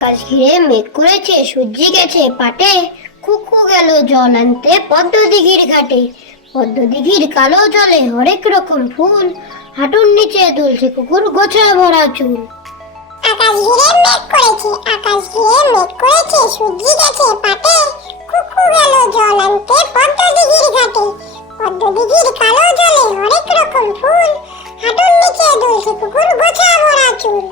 আকাশ ঘিরে মেঘ করেছে, সূর্যি গেছে পাটে, কুকু গেল জল আনতে পদ্ম দিঘির ঘাটে। পদ্ম দিঘির কালো জলে হরেক রকম ফুল, হাঁটুর নিচে দুলছে কুকুর গোছা ভরা চুল। আকাশ ঘিরে মেঘ করেছে, আকাশ ঘিরে মেঘ করেছে, সূর্যি গেছে পাটে, কুকু গেল জল আনতে পদ্ম দিঘির ঘাটে। পদ্ম দিঘির কালো জলে হরেক রকম ফুল, হাঁটুর নিচে দুলছে কুকুর গোছা ভরা চুল।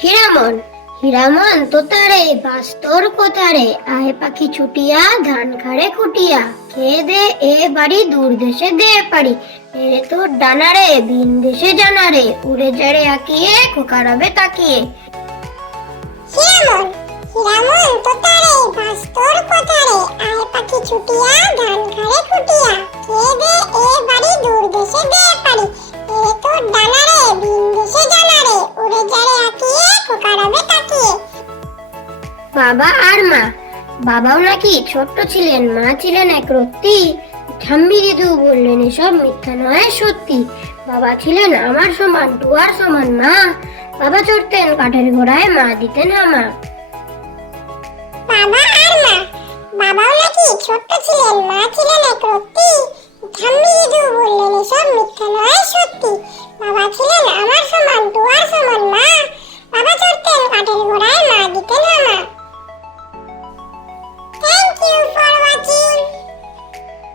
হীরামন হীরামন তোতারে বাস তোর কোথারে, আয় পাখি ছুটিয়া ধান খাড়ে খুটিয়া, খেয়ে দে এ বাড়ি দূর দেশে দে পারি, এরে তোর ডানারে ভিন দেশে জানারে, উড়ে যারে আঁকিয়ে খোকা রবে তাকিয়ে। হীরামন হীরামন তোতারে বাস তোর কোথারে, আয় পাখি ছুটিয়া ধান খাড়ে খুটিয়া, খেয়ে দে এ বাড়ি দূর দেশে দে পারি, এরে তোর ডানারে ভিন দেশে জানারে, উড়ে যারে আঁকিয়ে খোকা রবে তাকিয়ে। বাবা আর মা। বাবাও নাকি ছোট্ট ছিলেন, মা ছিলেন এক রত্তি। ঠাম্মি দিদু বললেন এসব মিথ্যা নয় সত্যি। বাবা ছিলেন আমার সমান, টুয়ার সমান মা। বাবা চড়তেন কাঠের ঘোড়ায়, মা দিতেন হামা। বাবা আর মা। বাবাও নাকি ছোট্ট ছিলেন, মা ছিলেন এক রত্তি। ঠাম্মি দিদু বললেন এসব মিথ্যা নয় সত্যি। বাবা ছিলেন আমার সমান, টুয়ার সমান মা।